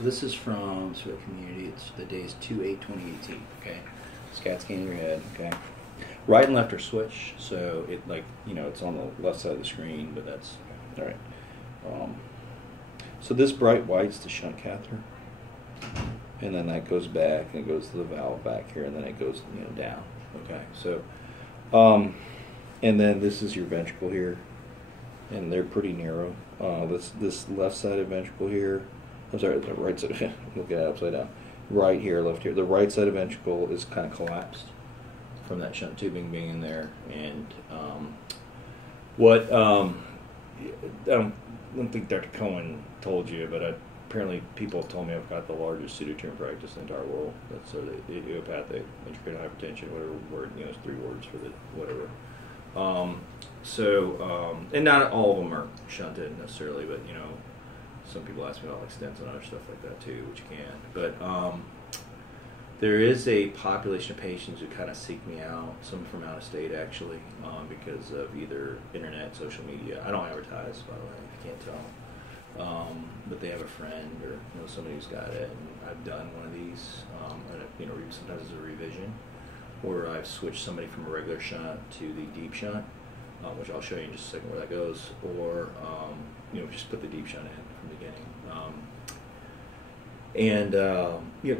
So this is from Sweat Community. It's the day is 2/8/2018. Okay, scat scan your head. Okay, right and left are switched, so it it's on the left side of the screen, but that's all right. So this bright white's the shunt catheter, and then that goes back and it goes to the valve back here, and then it goes down. Okay, so and then this is your ventricle here, and they're pretty narrow. This left sided ventricle here. I'm sorry, the right side. Look at it upside down. Right here, left here. The right side of ventricle is kind of collapsed from that shunt tubing being in there. And I don't think Dr. Cohen told you, but apparently people have told me I've got the largest pseudotumor practice in the entire world. That's sort of idiopathic intracranial hypertension, whatever word, it's 3 words for the whatever. And not all of them are shunted necessarily, but some people ask me about stents and other stuff like that too, which you can. But there is a population of patients who kind of seek me out, some from out of state actually, because of either internet, social media. I don't advertise, by the way, if you can't tell. But they have a friend or somebody who's got it, and I've done one of these. Sometimes it's a revision, where I've switched somebody from a regular shunt to the deep shunt, which I'll show you in just a second where that goes, or just put the deep shunt in from the beginning.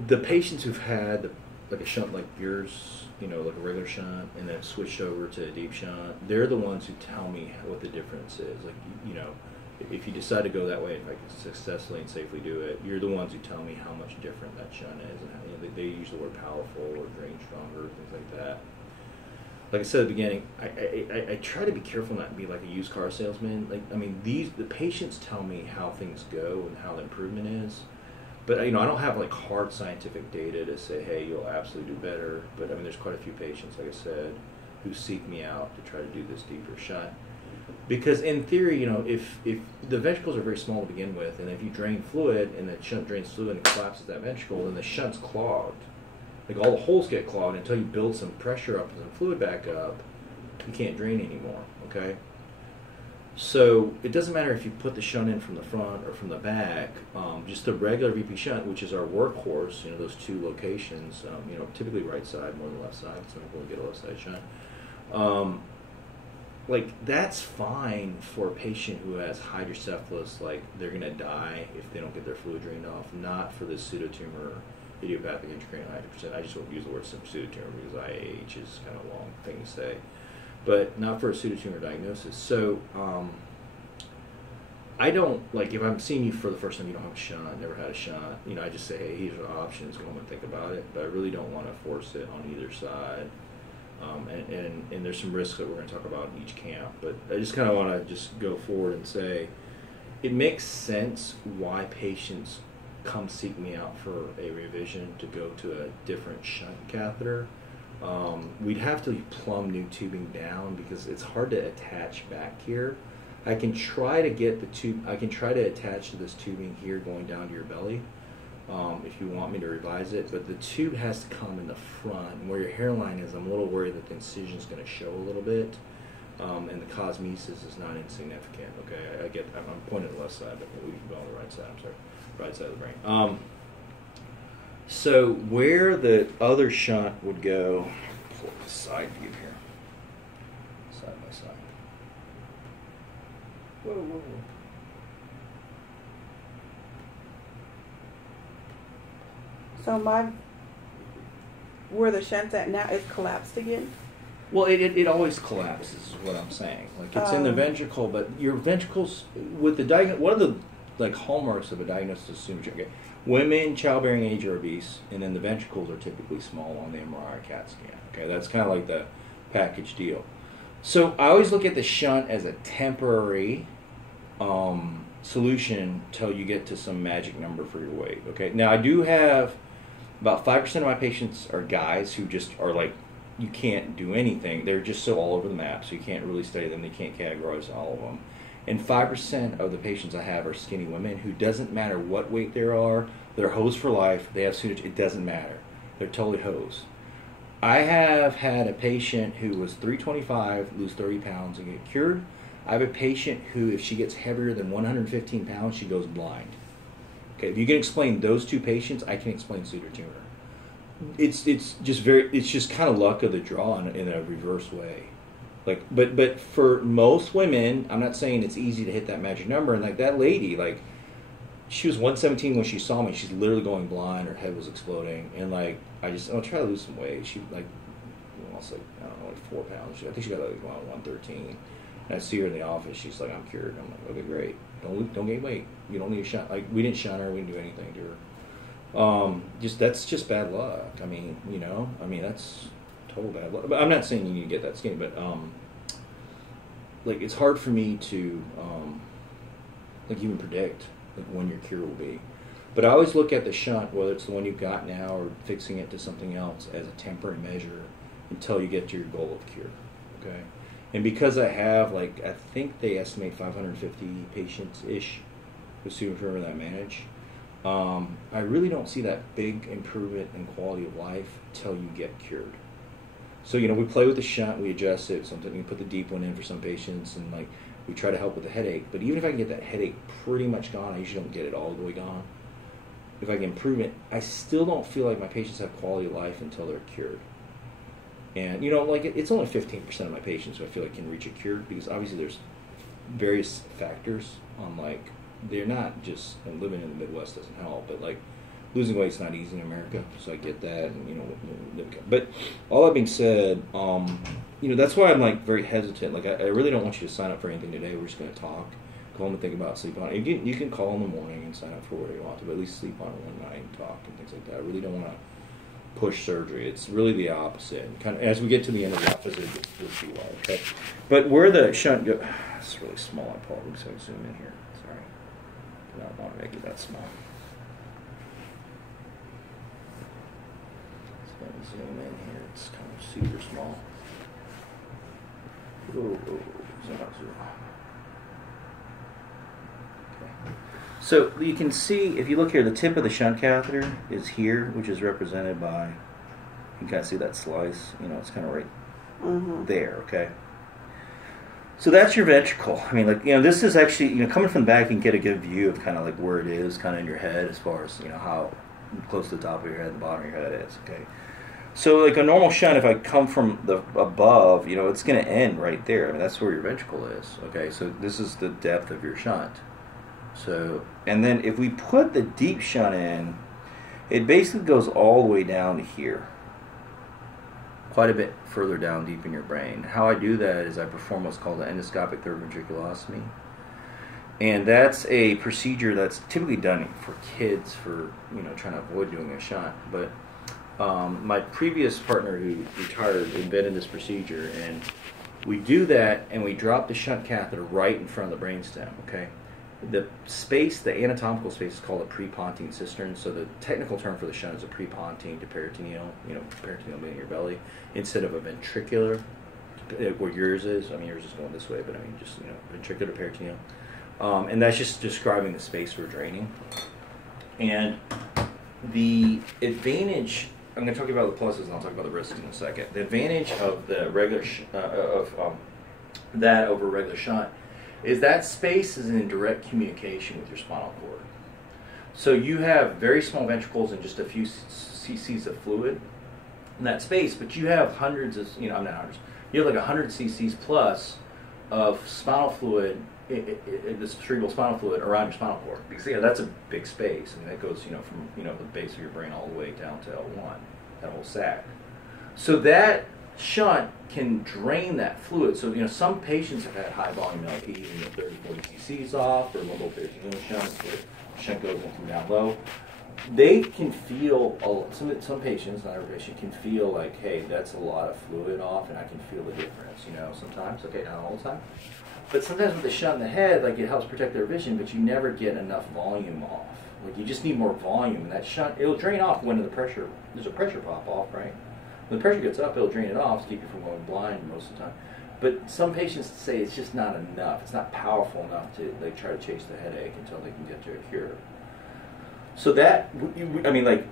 The patients who've had a shunt like yours, like a regular shunt, and then switched over to a deep shunt, they're the ones who tell me what the difference is. If you decide to go that way, if I can successfully and safely do it, you're the ones who tell me how much different that shunt is, and they use the word powerful or drain stronger, things like that. Like I said at the beginning, I try to be careful not to be like a used car salesman. The patients tell me how things go and how the improvement is, but I don't have hard scientific data to say, hey, you'll absolutely do better. But there's quite a few patients, like I said, who seek me out to try to do this deeper shunt. Because in theory, if the ventricles are very small to begin with, and if you drain fluid and the shunt drains fluid and collapses that ventricle, then the shunt's clogged. All the holes get clogged until you build some pressure up and some fluid back up, you can't drain anymore, okay? So it doesn't matter if you put the shunt in from the front or from the back, just the regular VP shunt, which is our workhorse, those 2 locations, typically right side more than left side, so we'll get a left side shunt. That's fine for a patient who has hydrocephalus, they're going to die if they don't get their fluid drained off, not for this pseudotumor, idiopathic intracranial hypertension. I just won't use the word pseudotumor because IAH is kind of a long thing to say, but not for a pseudotumor diagnosis. So I don't, if I'm seeing you for the first time, you don't have a shunt, never had a shunt, I just say, hey, here's our options, go home and think about it, but I really don't want to force it on either side. And there's some risks that we're going to talk about in each camp, but I just kind of want to just go forward and say it makes sense why patients come seek me out for a revision to go to a different shunt catheter. We'd have to plumb new tubing down because it's hard to attach back here. I can try to get the tube, I can try to attach to this tubing here going down to your belly. If you want me to revise it, but the tube has to come in the front, and where your hairline is, I'm a little worried that the incision is going to show a little bit, and the cosmesis is not insignificant. Okay, I get. I'm pointing to the left side, but we can go on the right side. I'm sorry, right side of the brain. So where the other shunt would go, pull the side view here, side by side. Whoa, whoa, whoa. So where the shunt's at now is collapsed again? Well, it always collapses, is what I'm saying. It's in the ventricle, but your ventricles, with the one of the hallmarks of a diagnosis of pseudotumor, okay, women childbearing age are obese, and then the ventricles are typically small on the MRI CAT scan. Okay, that's kind of like the package deal. So I always look at the shunt as a temporary solution till you get to some magic number for your weight. Okay, now I do have about 5% of my patients are guys who just are you can't do anything. They're just so all over the map, so you can't really study them. They can't categorize all of them. And 5% of the patients I have are skinny women who doesn't matter what weight they are. They're hoes for life. They have pseudotumor. It doesn't matter. They're totally hoes. I have had a patient who was 325, lose 30 pounds and get cured. I have a patient who, if she gets heavier than 115 pounds, she goes blind. Okay, if you can explain those two patients, I can explain pseudotumor. It's just kind of luck of the draw in a reverse way. Like, but for most women, I'm not saying it's easy to hit that magic number. And like that lady, like, she was 117 when she saw me. She's literally going blind. Her head was exploding, and like I'll try to lose some weight. She like lost like I don't know, like 4 pounds. I think she got like around 113. And I see her in the office. She's like, I'm cured. I'm like, okay, great. Don't gain weight. You don't need a shot. Like, we didn't shun her. We didn't do anything to her. That's just bad luck. I mean, that's total bad luck. But I'm not saying you need to get that skinny, but like, it's hard for me to like even predict like when your cure will be. But I always look at the shunt, whether it's the one you've got now or fixing it to something else, as a temporary measure until you get to your goal of cure. Okay. And because I have, like, I think they estimate 550 patients-ish with pseudotumor that I manage, I really don't see that big improvement in quality of life till you get cured. So, we play with the shunt, we adjust it. Sometimes we put the deep one in for some patients, and, like, we try to help with the headache. But even if I can get that headache pretty much gone, I usually don't get it all the way gone. If I can improve it, I still don't feel like my patients have quality of life until they're cured. And, like, it's only 15% of my patients who I feel like can reach a cure, because obviously there's various factors on, like, they're not just, and living in the Midwest doesn't help, but, like, losing weight's not easy in America, so I get that, and, but all that being said, that's why I'm, like, very hesitant. Like, I really don't want you to sign up for anything today. We're just going to talk, go home and think about sleep on it. You can call in the morning and sign up for whatever you want to, but at least sleep on it one night and talk and things like that. I really don't want to push surgery. It's really the opposite. Kind of as we get to the end of the office, it'll be well, okay? But where the shunt goes, it's really small. I probably so zoom in here. Sorry, I don't want to make it that small. So let me zoom in here. It's kind of super small. Zoom. Okay. So you can see, if you look here, the tip of the shunt catheter is here, which is represented by, you can kind of see that slice, it's kind of right there, okay? So that's your ventricle. I mean, like, this is actually, coming from the back, you can get a good view of kind of like where it is kind of in your head as far as, how close to the top of your head, the bottom of your head is, okay? So like a normal shunt, if I come from the above, it's going to end right there. I mean, that's where your ventricle is, okay? So this is the depth of your shunt. So, and then if we put the deep shunt in, it basically goes all the way down to here. Quite a bit further down deep in your brain. How I do that is I perform what's called an endoscopic third ventriculostomy. And that's a procedure that's typically done for kids for, trying to avoid doing a shunt. But my previous partner who retired invented this procedure, and we do that and we drop the shunt catheter right in front of the brainstem, okay? The space, the anatomical space, is called a prepontine cistern. So the technical term for the shunt is a prepontine to peritoneal, peritoneal being your belly, instead of a ventricular, where yours is. I mean, yours is going this way, but I mean, just, ventricular to peritoneal. And that's just describing the space we're draining. And the advantage, I'm going to talk about the pluses and I'll talk about the risks in a second. The advantage of the regular, that over regular shunt, is that space is in direct communication with your spinal cord. So you have very small ventricles and just a few cc's of fluid in that space, but you have hundreds of, not hundreds, you have like 100 cc's plus of spinal fluid, this cerebral spinal fluid around your spinal cord. Because that's a big space. I mean, that goes, from, the base of your brain all the way down to L1, that whole sac. So that shunt can drain that fluid. So, some patients have had high volume LPs, 30, 40 cc's off, or lumbar peritoneal shunt, the shunt goes in from down low. They can feel, some patients, not every patient, can feel like, hey, that's a lot of fluid off, and I can feel the difference, sometimes, okay, not all the time. But sometimes with the shunt in the head, like, it helps protect their vision, but you never get enough volume off. Like, you just need more volume, and that shunt, it'll drain off when there's a pressure pop off, right? When the pressure gets up, it'll drain it off to keep you from going blind most of the time. But some patients say it's just not enough. It's not powerful enough to try to chase the headache until they can get to a cure. So that, I mean, like,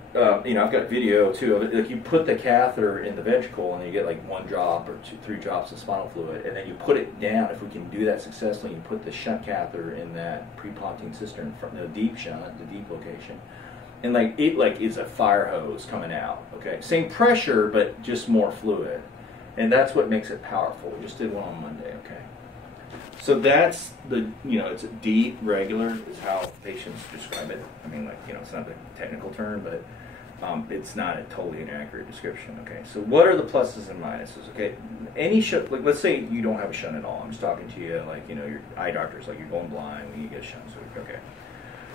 you know, I've got video too of it. Like, you put the catheter in the ventricle and you get like 1 drop or 3 drops of spinal fluid, and then you put it down. If we can do that successfully, you put the shunt catheter in that pre-Pontine cistern from the deep shunt, the deep location, and like it like is a fire hose coming out. Okay, same pressure but just more fluid, and that's what makes it powerful. We just did one on Monday. Okay. So that's the, you know, it's a deep, regular is how patients describe it. I mean, like, you know, it's not the technical term, but it's not a totally inaccurate description, okay? So what are the pluses and minuses, okay? Any shunt, like, let's say you don't have a shunt at all. I'm just talking to you, like, you know, your eye doctor's like, you're going blind when you get a shunt, so, okay.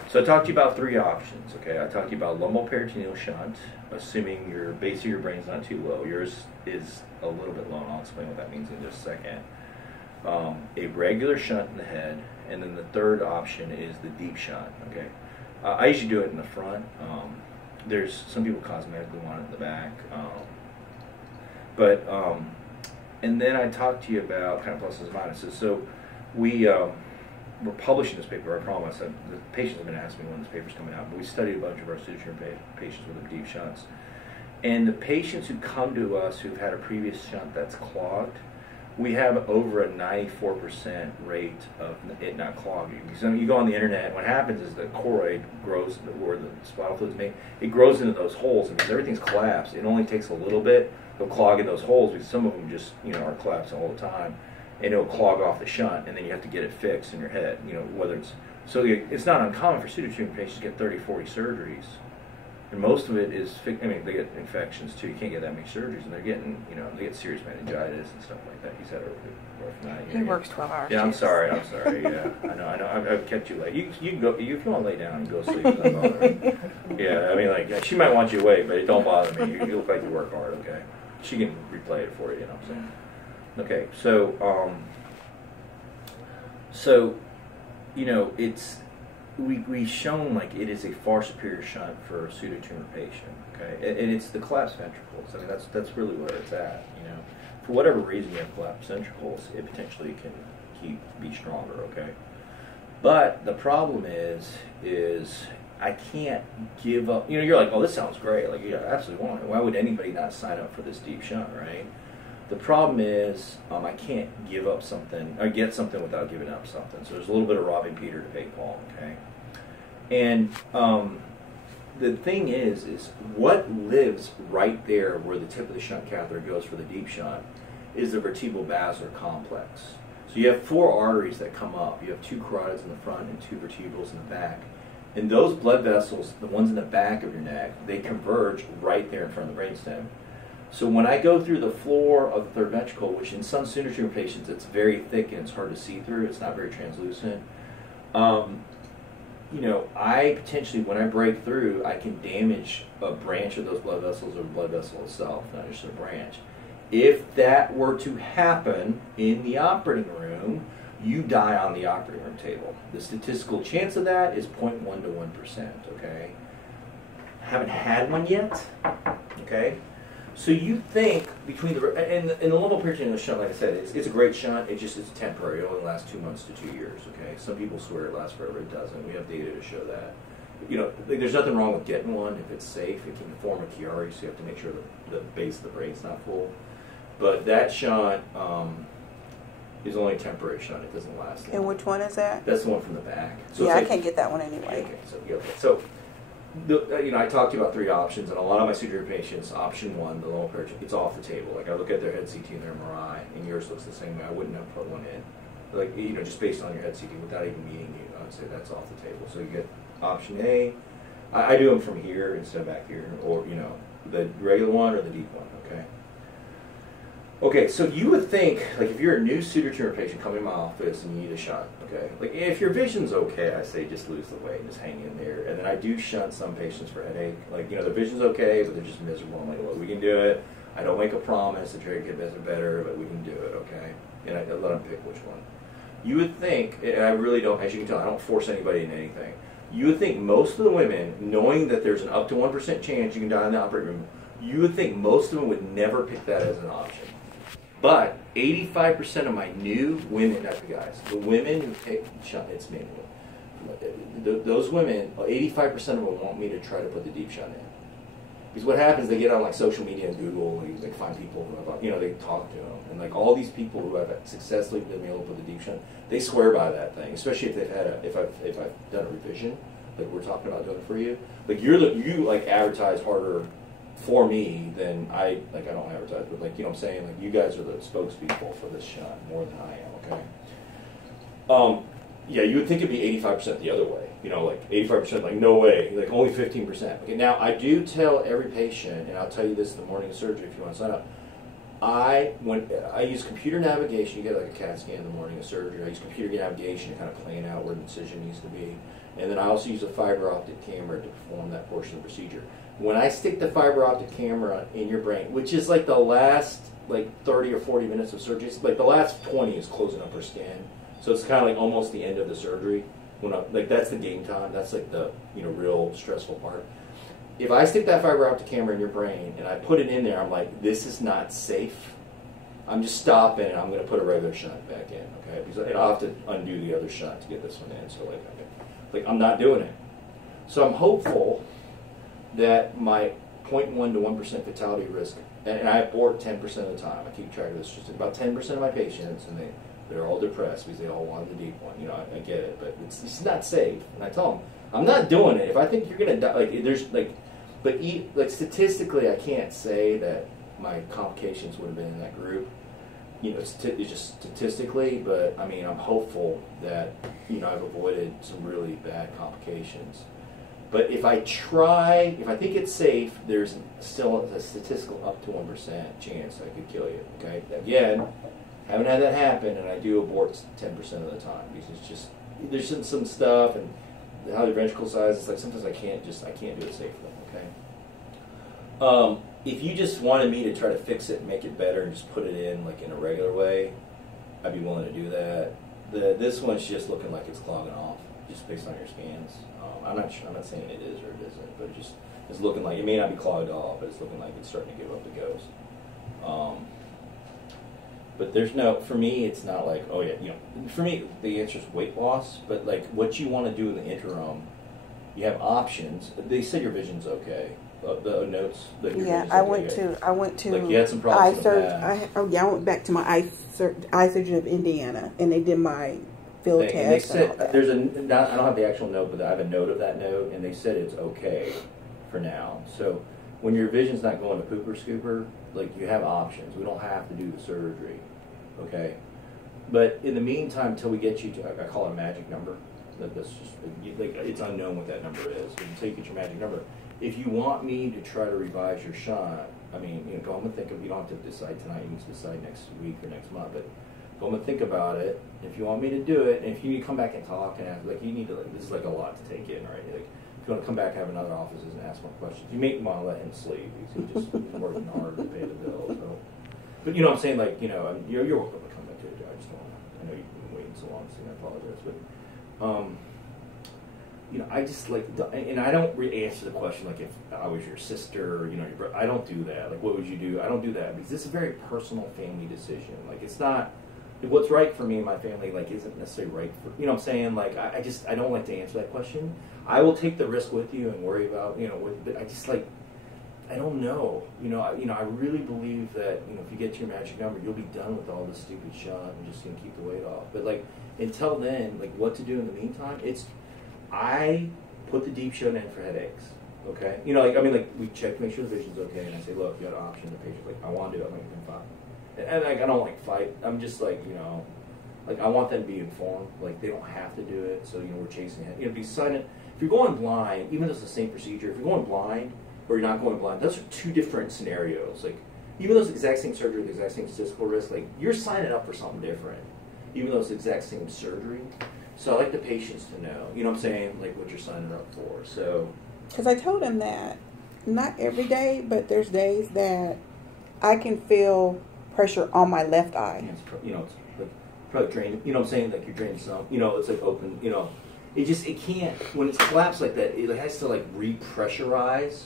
So I talked to you about 3 options, okay? I talked to you about lumboperitoneal shunt, assuming your base of your brain's not too low. Yours is a little bit low, and I'll explain what that means in just a second. A regular shunt in the head, and then the third option is the deep shunt. Okay, I usually do it in the front. There's some people cosmetically want it in the back, and then I talked to you about kind of pluses and minuses. So we're publishing this paper. I promise. The patients have been asking me when this paper's coming out, but we studied a bunch of our pseudotumor patients with the deep shunts, and the patients who come to us who've had a previous shunt that's clogged, we have over a 94% rate of it not clogging. So you go on the internet, and what happens is the choroid grows, where the spinal fluid's made, it grows into those holes, and because everything's collapsed, it only takes a little bit to clog in those holes, because some of them just, you know, are collapsing all the time, and it'll clog off the shunt, and then you have to get it fixed in your head, you know, whether it's, so it's not uncommon for pseudotumor patients to get 30, 40 surgeries. And most of it is, I mean, they get infections too. You can't get that many surgeries, and they're getting, you know, they get serious meningitis and stuff like that. He's had a rough night. He works 12 hours. Yeah, I'm sorry. Yeah, I know. I've kept you late. You can go, if you want to lay down and go sleep, it doesn't bother me. Yeah, I mean, like, she might want you awake, but it don't bother me. You look like you work hard, okay? She can replay it for you, you know what I'm saying? Okay, so, you know, it's, we've shown like it is a far superior shunt for a pseudotumor patient, okay? And it's the collapsed ventricles. I mean, that's really where it's at, you know. For whatever reason you have collapsed ventricles, it potentially can be stronger, okay? But the problem is I can't give up. You know, you're like, oh, this sounds great. Like, yeah, I absolutely want it. Why would anybody not sign up for this deep shunt, right? The problem is I can't give up something, or get something without giving up something. So there's a little bit of robbing Peter to pay Paul, okay? And the thing is what lives right there where the tip of the shunt catheter goes for the deep shunt is the vertebral-basilar complex. So you have 4 arteries that come up. You have 2 carotids in the front and 2 vertebrals in the back. And those blood vessels, the ones in the back of your neck, they converge right there in front of the brainstem. So when I go through the floor of the third ventricle, which in some pseudotumor patients it's very thick and it's hard to see through, it's not very translucent, you know, I potentially, when I break through, I can damage a branch of those blood vessels or the blood vessel itself, not just a branch. If that were to happen in the operating room, you die on the operating room table. The statistical chance of that is 0.1 to 1%, okay? Haven't had one yet, okay? So you think between and the lumboperitoneal shunt, like I said, it's a great shunt. It's temporary. It only lasts 2 months to 2 years. Okay, some people swear it lasts forever. It doesn't. We have data to show that. You know, there's nothing wrong with getting one if it's safe. It can form a Chiari, so you have to make sure the base of the brain's not full. But that shunt is only a temporary shunt. It doesn't last long. And which one is that? That's the one from the back. So yeah, I can't get that one anyway. Okay, so. You know, I talked to you about 3 options, and a lot of my pseudotumor patients, option 1, the lumboperitoneal, it's off the table. Like, I look at their head CT and their MRI, and yours looks the same way. I wouldn't have put one in. Like, you know, just based on your head CT, without even meeting you, I would say that's off the table. So you get option A. I do them from here instead of back here, or, you know, the regular one or the deep one, okay? Okay, so you would think, like, if you're a new pseudotumor patient coming to my office and you need a shunt, okay, like, if your vision's okay, I say just lose the weight and just hang in there. And then I do shunt some patients for headache. Like, you know, their vision's okay, but they're just miserable. I'm like, well, we can do it. I don't make a promise to try to get better, but we can do it, okay? And I let them pick which one. You would think, and I really don't, as you can tell, I don't force anybody into anything. You would think most of the women, knowing that there's an up to 1% chance you can die in the operating room, you would think most of them would never pick that as an option. But 85% of my new women, not the guys, the women who take shunt, it's mainly those women, 85% of them want me to try to put the deep shunt in. Because what happens, they get on like social media and Google, and they find people who have, they talk to them, and like all these people who have successfully been able to put the deep shunt, they swear by that thing. Especially if they've had if I've done a revision, like we're talking about doing it for you. Like you like advertise harder for me than I don't advertise, but like what I'm saying, like you guys are the spokespeople for this shunt more than I am. Okay. Yeah, you would think it'd be 85% the other way. Like 85%, like no way, like only 15%. Okay, now I do tell every patient, and I'll tell you this in the morning of surgery if you want to sign up. When I use computer navigation, you get like a CAT scan in the morning of surgery. I use computer navigation to kind of plan out where the incision needs to be, and then I also use a fiber optic camera to perform that portion of the procedure. When I stick the fiber optic camera in your brain, which is like the last like 30 or 40 minutes of surgery, it's like the last 20 is closing up her skin. So it's kind of like almost the end of the surgery. Like that's the game time. That's like the real stressful part. If I stick that fiber optic camera in your brain and I put it in there, I'm like, this is not safe. I'm just stopping and I'm going to put a regular shunt back in, okay? Because I'll have to undo the other shunt to get this one in. So like I'm not doing it. So I'm hopeful that my 0.1 to 1% fatality risk, and I abort 10% of the time. I keep track of this. Just about 10% of my patients, and they're all depressed because they all wanted the deep one. I get it, but it's not safe. And I tell them, I'm not doing it. If I think you're gonna die, but statistically, I can't say that my complications would have been in that group. It's just statistically, but I mean, I'm hopeful that I've avoided some really bad complications. But if I think it's safe, there's still a statistical up to 1% chance I could kill you. Okay, again. Haven't had that happen, and I do abort 10% of the time because it's just there's some stuff and how the ventricle size. It's like sometimes I can't do it safely. Okay. If you just wanted me to try to fix it, and make it better, and just put it in like in a regular way, I'd be willing to do that. This one's just looking like it's clogging off, just based on your scans. I'm not saying it is or it isn't, but it's looking like it may not be clogged off, but it's looking like it's starting to give up the ghost. But for me, it's not like, oh yeah, for me, the answer is weight loss, but like what you want to do in the interim, you have options. They said your vision's okay. The notes that your vision's okay. I went to like you had some problems in the past. I went back to my eye surgeon of Indiana, and they did my field test. And they said, I don't have the actual note, but I have a note of that note, and they said it's okay for now. So when your vision's not going to pooper scooper, like you have options. We don't have to do the surgery, okay? But in the meantime, until we get you to, I call it a magic number. That's just like it's unknown what that number is. Until you get your magic number. If you want me to try to revise your shot, I mean, go home and think of. You don't have to decide tonight. You can decide next week or next month. But go home and think about it. If you want me to do it, and if you need to come back and talk and ask, like you need to, like this is like a lot to take in, right? Like, if you want to come back and have another offices and ask more questions, you may want to let him sleep because he's just working hard to pay the bills. So. But what I'm saying, like, you're welcome to come back to it. I just don't want to. I know you've been waiting so long, so I apologize. But, I just like, and I don't really answer the question like if I was your sister, your brother. I don't do that. Like, what would you do? I don't do that because this is a very personal family decision. Like, it's not. What's right for me and my family, like, isn't necessarily right for, what I'm saying? Like, I don't like to answer that question. I will take the risk with you and worry about, but I just, like, I don't know. I really believe that, if you get to your magic number, you'll be done with all this stupid shot and just going to keep the weight off. But, like, until then, like, what to do in the meantime, I put the deep shunt in for headaches, okay? We check to make sure the vision's okay, and I say, look, you got an option. The patient's like, I want to do it. I'm like, I'm fine. And like, I don't like fight. I'm just like, like I want them to be informed. Like they don't have to do it. So we're chasing it. Be silent. If you're going blind, even though it's the same procedure, if you're going blind or you're not going blind, those are two different scenarios. Like even though it's the exact same surgery, the exact same statistical risk, like you're signing up for something different. Even though it's the exact same surgery. So I like the patients to know. What I'm saying? Like what you're signing up for. So. Because I told him that not every day, but there's days that I can feel pressure on my left eye. It's like probably draining. What I'm saying? Like you're draining some. It's like open. It can't. When it's collapsed like that, it has to like repressurize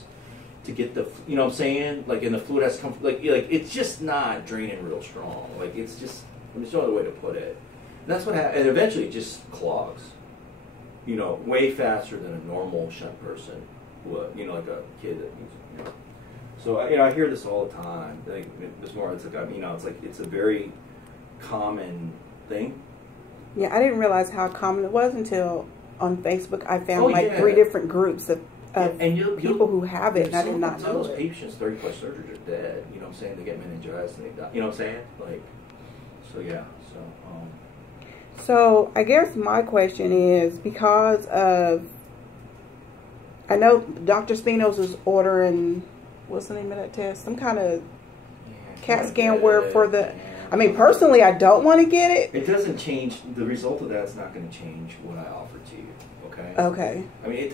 to get the. What I'm saying? Like, and the fluid has to come. Like it's just not draining real strong. Like it's just. There's no other way to put it. And that's what happens. And eventually, it just clogs. you know, way faster than a normal shunt person would, you know, like a kid that needs, you know. So, you know, I hear this all the time. Like, it's more, it's like, you know, it's like, it's a very common thing. Yeah, I didn't realize how common it was until on Facebook I found 3 different groups of people who have it, and I did not know those patients, 30-plus surgeries are dead. You know what I'm saying? They get meningitis and they die. You know what I'm saying? Like, so yeah. So I guess my question is, because of, I know Dr. Spinos is ordering, what's the name of that test? Some kind of CAT scan where for the, I mean, personally, I don't want to get it. It doesn't change, the result of that's not going to change what I offer to you, okay? Okay. I mean,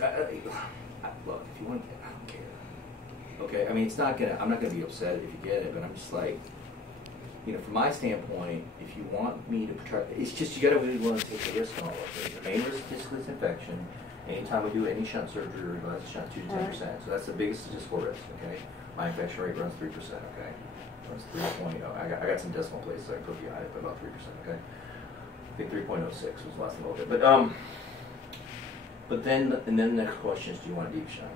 look, if you want to get it, I don't care. Okay, I mean, it's not going to, I'm not going to be upset if you get it, but I'm just like, you know, from my standpoint, if you want me to try, it's just, you got to really want to take the risk on all of it. The main risk is statistical infection. Anytime we do any shunt surgery, we're going to shunt 2 to 10%. So that's the biggest statistical risk, okay? My infection rate runs 3%, okay? Runs 3.0. I got some decimal places I can put behind it, but about 3%, okay? I think 3.06 was less than a little bit. But then the next question is, do you want a deep shunt?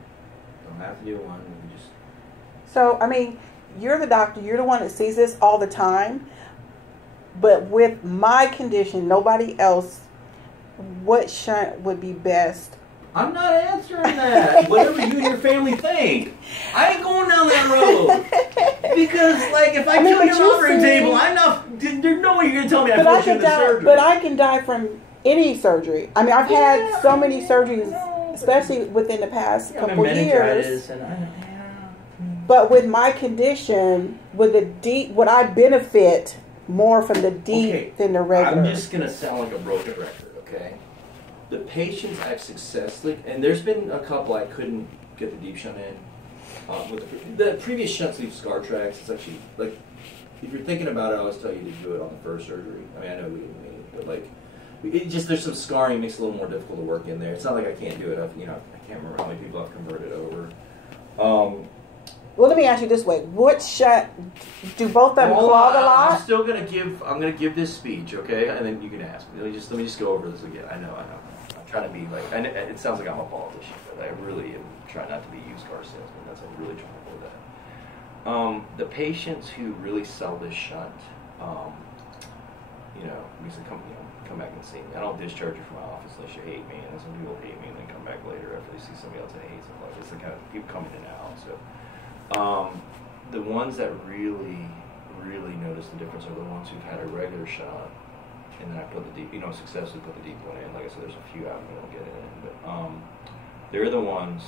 Don't have to do one. You just. So, I mean, you're the doctor. You're the one that sees this all the time. But with my condition, nobody else, what shunt would be best? I'm not answering that. Whatever you and your family think. I ain't going down that road. Because, like, if I kill your operating table, I'm not, there's no way you're going to tell me I forced you into surgery. But I can die from any surgery. I mean, I've had so many surgeries, especially within the past couple years. But with my condition, with the deep, would I benefit more from the deep than the regular? I'm just going to sound like a broken record, okay? The patients I've successfully, and there's been a couple I couldn't get the deep shunt in. With the previous shunts leave scar tracks. It's actually, like, if you're thinking about it, I always tell you to do it on the first surgery. I mean, I know we didn't need it, but, like, it just, there's some scarring, it makes it a little more difficult to work in there. It's not like I can't do it. You know, I can't remember how many people I've converted over. Well, let me ask you this way: what shunt do both of them clog a lot? I'm still gonna give this speech, okay, and then you can ask me. Let me just go over this again. I know. I'm trying to be like, it sounds like I'm a politician, but I really am trying not to be a used car salesman. That's I'm really trying to avoid that. The patients who really sell this shunt, you know, because they come back and see me. I don't discharge you from my office unless you hate me, and some people hate me and then come back later after they see somebody else that hates them. Like, it's the kind of people coming in and out. So. The ones that really notice the difference are the ones who've had a regular shot, and then I put the deep, you know, successfully put the deep one in. Like I said, there's a few out there that don't get it in, but they're the ones.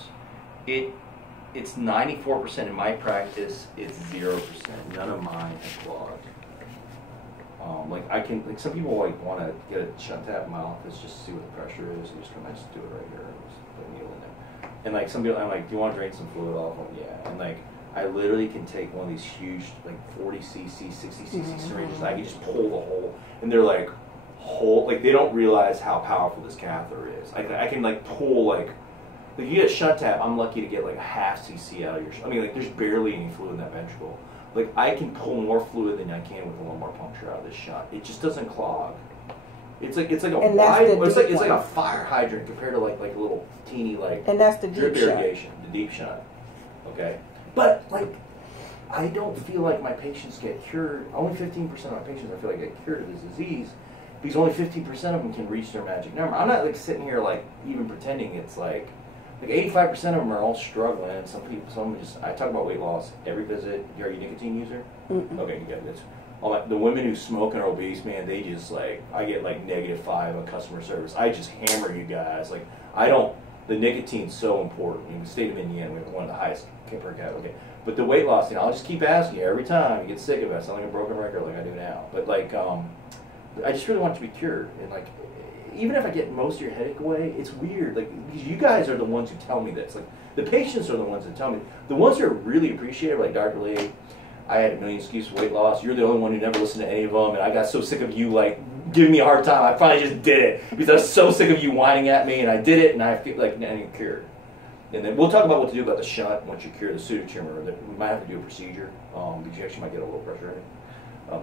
It's 94% in my practice. It's 0%. None of mine have clogged. Like some people like want to get a shunt tap in my office just to see what the pressure is. And just come, I just do it right here. Just put a needle in there. And like some people, I'm like, do you want to drain some fluid off? I'm like, yeah. And like, I literally can take one of these huge, like 40 cc, 60 cc syringes. I can just pull the hole, and they're like, like they don't realize how powerful this catheter is. I can like pull like you get a shunt tap. I'm lucky to get like a half cc out of your. I mean, like there's barely any fluid in that ventricle. Like I can pull more fluid than I can with a lumbar puncture out of this shunt. It just doesn't clog. It's like a wide. It's like a fire hydrant compared to like a little teeny like. And that's the drip deep irrigation, the deep shunt. Okay. But, like, I don't feel like my patients get cured. Only 15% of my patients I feel like get cured of this disease because only 15% of them can reach their magic number. I'm not, like, sitting here, like, even pretending it's, like 85% of them are all struggling. Some of them just, I talk about weight loss every visit. Are you a nicotine user? Mm-mm. Okay, you get it. The women who smoke and are obese, man, they just, like, I get, like, -5 on customer service. I just hammer you guys. Like, the nicotine's so important. In the state of Indiana, we have one of the highest per capita. Okay, but the weight loss thing, I'll just keep asking you every time. You get sick of it. I sound like a broken record like I do now. But like, I just really want you to be cured. And like, even if I get most of your headache away, it's weird. Like, because you guys are the ones who tell me this. Like, the patients are the ones that tell me. The ones who are really appreciative, like Dr. Lee, I had a million excuses for weight loss. You're the only one who never listened to any of them, and I got so sick of you like giving me a hard time. I finally just did it because I was so sick of you whining at me, and I did it, and I feel like now I'm cured. And then we'll talk about what to do about the shunt once you cure the pseudotumor. That we might have to do a procedure because you actually might get a little pressure in it.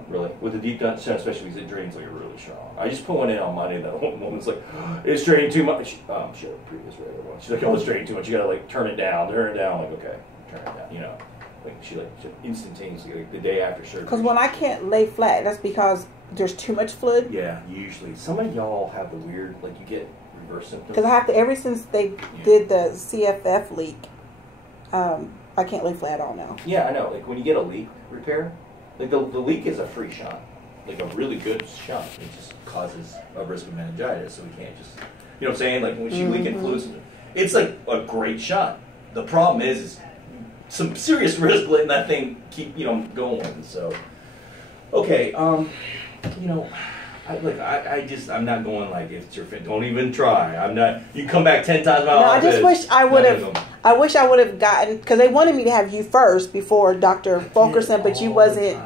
Really? With the deep shunt, especially because it drains like really strong. I just put one in on Monday. That one woman's like, it's draining too much. She had a previous regular one. She's like, oh, it's draining too much. You gotta like turn it down. Like, okay, turn it down. You know, like she instantaneously, like the day after surgery. Because when I can't lay flat, that's because there's too much fluid. Yeah, usually. Some of y'all have the weird, like you get reverse symptoms. Because I have to, ever since they did the CFF leak, I can't lay flat all now. Yeah, I know. Like when you get a leak repair, like the leak is a free shunt, like a really good shunt. It just causes a risk of meningitis, so we can't just, you know what I'm saying? Like when you leak in fluids, it's like a great shunt. The problem is some serious risk letting that thing keep, going. So, okay, you know, I'm not going like it's your fit. Don't even try. I'm not. You come back 10 times. No, I just wish I would have. I wish I would have gotten, because they wanted me to have you first before Dr. Fulkerson, but you wasn't.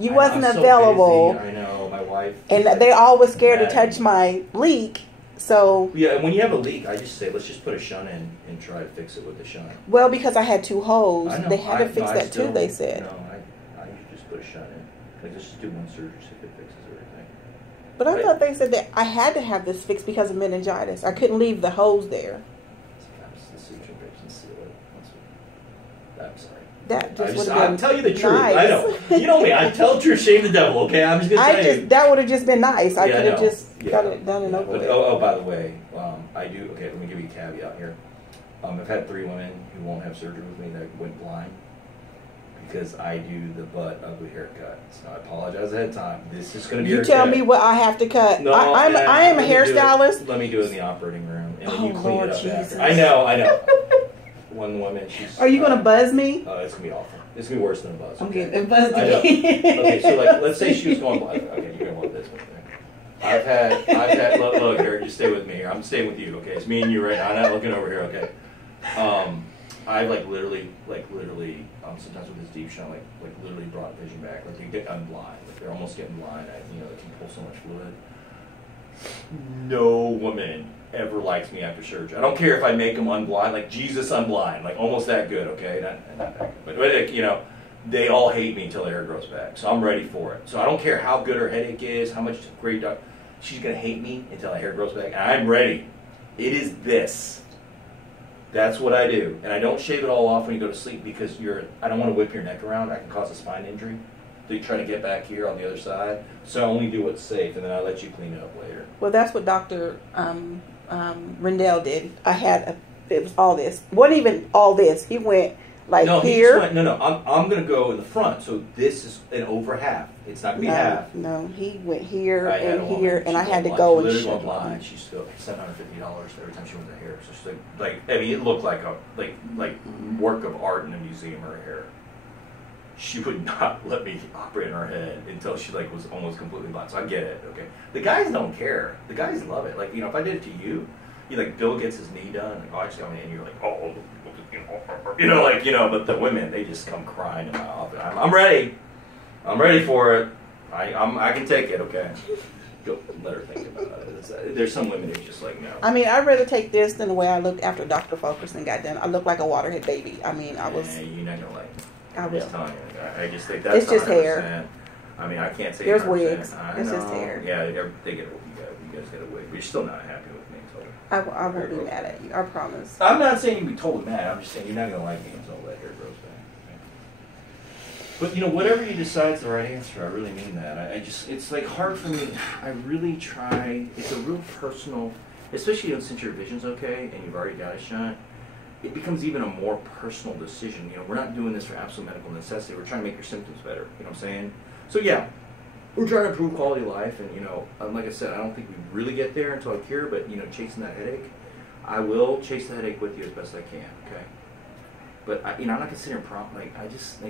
You wasn't available. So I know, my wife. And they all was scared to touch my leak. So yeah, and when you have a leak, I just say let's just put a shunt in and try to fix it with the shunt. Well, because I had 2 holes, they had to fix that too. They said. No, I just put a shunt in. Like let's just do one surgery, see if it fixes everything. But I thought they said that I had to have this fixed because of meningitis. I couldn't leave the hose there. The suture grips and seal it. I'm sorry. That just I'll tell you the truth. Nice. I know. You know me. I tell the truth, shame the devil. Okay, I'm just gonna tell you. That would have just been nice. I could have just got it done and over with. Oh, by the way, I do. Okay, let me give you a caveat here. I've had 3 women who won't have surgery with me that went blind because I do the butt ugly haircut. So I apologize ahead of time. This is going to be. You tell me what I have to cut. No, I am a hairstylist. Let me do it in the operating room, and then you clean it up after. I know. One woman, she's. Are you going to buzz me? Oh, it's going to be awful. It's going to be worse than a buzz. I'm getting buzzed again. Okay, so like, let's say she was going blind. Okay, you're going to want this one there. I've had. Look here, just stay with me here. I'm staying with you. Okay, it's me and you right now. I'm not looking over here. Okay. I literally, sometimes with this deep shunt, literally brought vision back. Like I'm blind. Like they're almost getting blind. They can pull so much fluid. No woman ever likes me after surgery. I don't care if I make them unblind, like Jesus unblind, like almost that good. Okay, not that good, but they all hate me until their hair grows back. So I'm ready for it. So I don't care how good her headache is, how much great doctor. She's gonna hate me until her hair grows back, and I'm ready. It is this. That's what I do, and I don't shave it all off when you go to sleep because I don't want to whip your neck around. I can cause a spine injury. So you try to get back here on the other side. So I only do what's safe, and then I let you clean it up later. Well, that's what Dr. Rendell did. It was all this. Wasn't even all this. He went here. I'm going to go in the front. So this is an over half. It's not going to be half. No, he went here and here, and I had to go and shave. Blind. She still $750 every time she went to hair. So she's it looked like work of art in a museum. Her hair. She would not let me operate on her head until she was almost completely blind. So I get it. Okay, the guys don't care. The guys love it. If I did it to you, Bill gets his knee done. I just come in, and you're like, oh, But the women, they just come crying in my office. I'm ready. I'm ready for it. I can take it. Okay. Go let her think about it. There's some women who just no. I mean, I'd rather take this than the way I looked after Dr. Fulkerson got done. I looked like a waterhead baby. I mean, I was. You're not gonna like it. I'm just telling you. I just think that's it's just 100%. Hair. I mean, I can't say there's 100%. wigs. It's just hair. Yeah, they get a wig. You guys get a wig, but you're still not happy with me. So I won't be mad at you. I promise. I'm not saying you'd be totally mad. I'm just saying you're not gonna like me until that hair grows back. Okay? But whatever you decide is the right answer. I really mean that. It's hard for me. I really try. It's a real personal, especially since your vision's okay and you've already got a shunt. It becomes even a more personal decision. We're not doing this for absolute medical necessity. We're trying to make your symptoms better. You know what I'm saying? So yeah, we're trying to improve quality of life. And like I said, I don't think we really get there until I cure. But chasing that headache, I will chase the headache with you as best I can. Okay. But I'm not gonna sit here and prompt.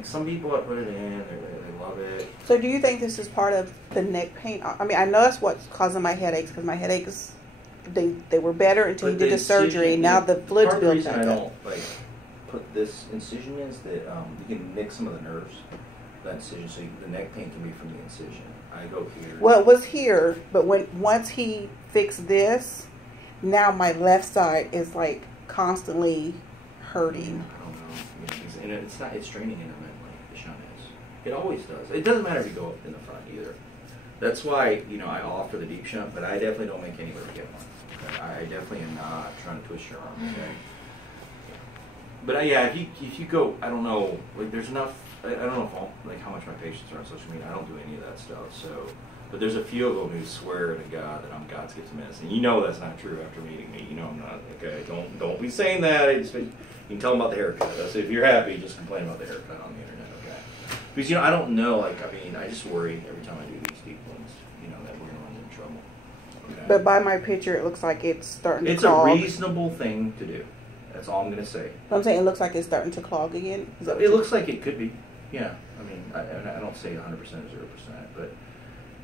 Some people I put it in, they love it. So do you think this is part of the neck pain? I mean, I know that's what's causing my headaches because my headaches. They were better until you did the surgery. Now the fluid's building up. The reason I don't put this incision is that you can nick some of the nerves. That incision, so the neck pain can be from the incision. I go here. Well, it was here, but once he fixed this, now my left side is constantly hurting. I don't know. It's draining intermittently. The shunt is. It always does. It doesn't matter if you go up in the front either. That's why, you know, I offer the deep shunt, but I definitely don't make anybody get one. I definitely am not trying to twist your arm. Okay? But yeah, if you go, I don't know, like there's enough. I don't know if like how much my patients are on social media. I don't do any of that stuff. So, but there's a few of them who swear to God that I'm God's gift to medicine. You know that's not true after meeting me. You know I'm not. Okay, don't be saying that. You can tell them about the haircut. So if you're happy, just complain about the haircut on the internet. Okay? Because you know I don't know. Like I mean, I just worry every time I do these deep ones. You know that we're gonna run into trouble. Okay? But by my picture, it looks like it's starting to It's clog. a reasonable thing to do. That's all I'm going to say. I'm saying it looks like it's starting to clog again. It looks like it could be. Yeah. I mean, I don't say 100% or 0%, but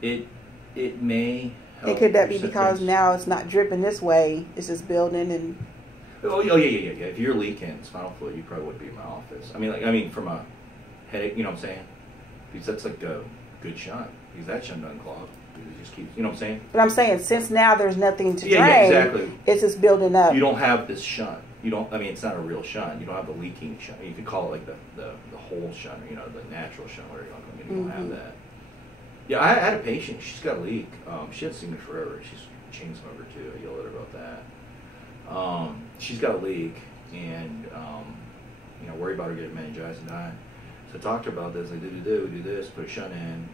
it may help. And could that be because now it's not dripping this way, it's just building and... Oh yeah. If you're leaking spinal fluid, you probably would be in my office. I mean, from a headache, you know what I'm saying? Because that's like a good shunt. Because that shunt doesn't clog. It just keeps, you know what I'm saying? But I'm saying, since now there's nothing to drain, yeah, exactly. It's just building up. You don't have this shunt. You don't. I mean, it's not a real shunt. You don't have the leaking shunt. You could call it like the whole shunt, or, you know, the natural shunt where you don't have that. Yeah, I had a patient. She's got a leak. She hasn't seen me forever. She's a chain smoker too. I yelled at her about that. She's got a leak, and you know, worried about her getting meningitis and dying. So I talked to her about this. I do this, put a shunt in.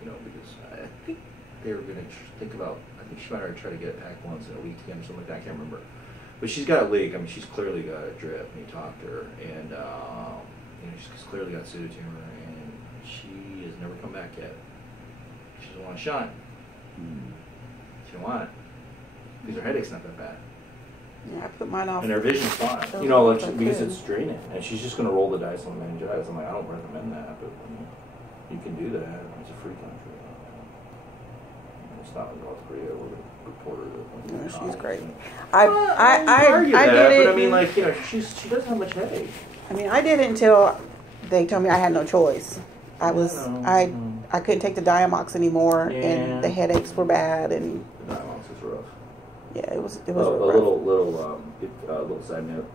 You know, because I think they were going to think about. I think she might have tried to get it packed once and a leak again or something like that. I can't remember. But she's got a leak. I mean, she's clearly got a drip. And you talk to her, and you know, she's clearly got pseudotumor, and she has never come back yet. She doesn't want a shot. She don't want it because her headache's not that bad. Yeah, I put mine off. And her vision's fine. You know, like, because it's draining, and she's just going to roll the dice on meningitis. I'm like, I don't recommend that, but you can do that. It's a free country. It's not in North Korea. We're going to report her. No, she's great. I did it. But I mean, like, you know, she doesn't have much headache. I mean, I did it until they told me I had no choice. I couldn't take the Diamox anymore, and the headaches were bad, and the Diamox is rough. Yeah, it was a rough. little side note.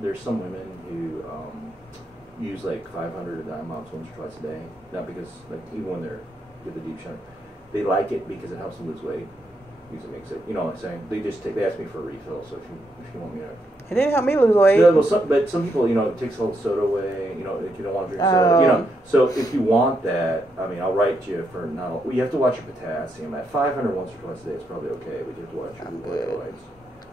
There's some women who use like 500 Diamox once or twice a day. Not because, like, even when they're with the deep shunt, they like it because it helps them lose weight. Because it makes it, you know what I'm saying? They ask me for a refill. So if you want me to. It didn't help me lose weight. Yeah, well, but some people, you know, it takes all the soda away. You know, if you don't want to drink soda, you know. So if you want that, I mean, I'll write you for not. You have to watch your potassium. At 500 once or twice a day is probably okay, but you have to watch your electrolytes.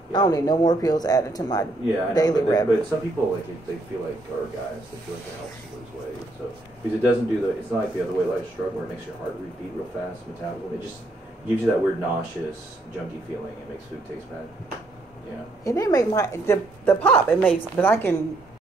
Yeah. I don't need no more pills added to my daily regimen. But some people, like, they feel like, or guys, they feel like it helps them lose weight. So because it doesn't do it's not like the other weight loss drug where it makes your heart rate beat real fast, metabolism. It just gives you that weird nauseous, junky feeling. It makes food taste bad. Yeah. It didn't make the pop. It makes, but I can